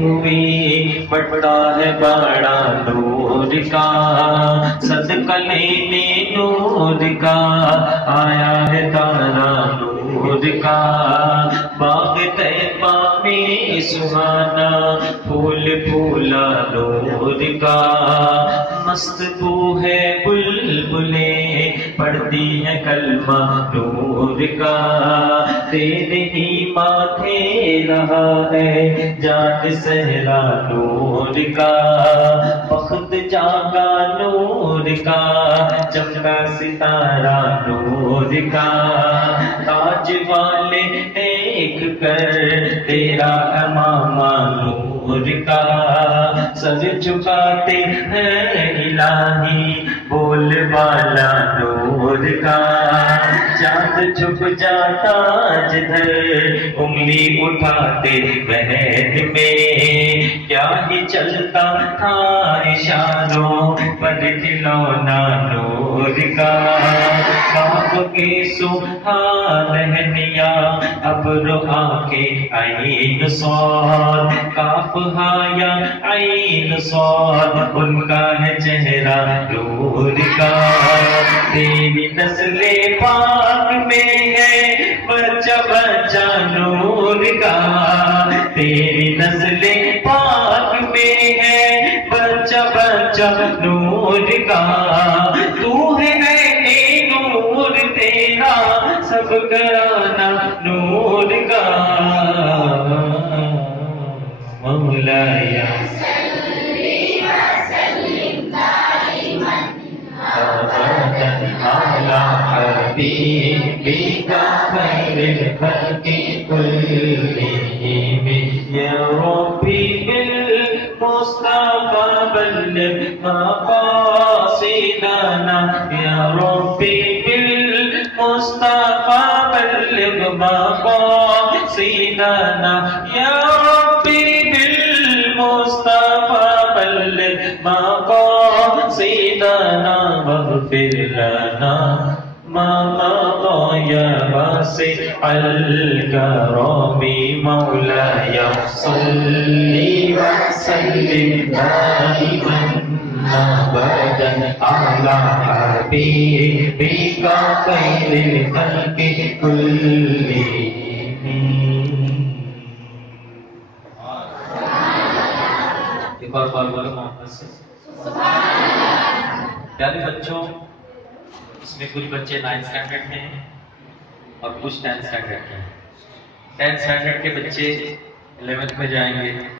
ہوئی بڑھتا ہے بڑا نور کا، صدقہ لینے نور کا آیا ہے تارا نور کا، باغ طیبہ میں سہانا پھول پھولا نور کا، مست بو ہے بلبلیں پڑھتی ہے کلمہ نور کا، تیرے ہی ماتھے رہا ہے جان سہرا نور کا، بخت جاگا نور کا، چمکا ستارہ نور کا، تاج والے دیکھ کر تیرا امامہ نور کا، سر جھکاتے ہیں الہی بول والا نور کا، چاند چھپ جاتا جدھر انگلی اٹھاتے مہد میں، کیا ہی چلتا تھا اشاروں پر کھلونا نور کا، کعب کے سبحان لہنیا اب رہا کے عین صاد، کاف ہا یا عین صاد ان کا ہے چہرہ نور کا، تیری نسل پاک میں ہے بچہ بچہ نور کا، تیری نسل پاک میں ہے بچہ بچہ نور کا، تو ہے عین نور تیرا سب گرانا نور کا، مولایا حبیبک خیر الخلق كلهم یا ربی بالمصطفى بلغ مقاصدنا، یا ربی بالمصطفى بلغ مقاصدنا، یا ربی بالمصطفى بلغ مقاصدنا، واغفر لنا ما مضى يا واسع الكرم، مولاي صل وسلم دائما ابدا على حبيبك خير الخلق كلهم۔ ایک اور بار بولو محمد سے پیارے بچوں، اس میں کچھ بچے 9th اسٹینڈرڈ میں ہیں اور کچھ 10th اسٹینڈرڈ میں ہیں۔ 10th اسٹینڈرڈ کے بچے 11th میں جائیں گے۔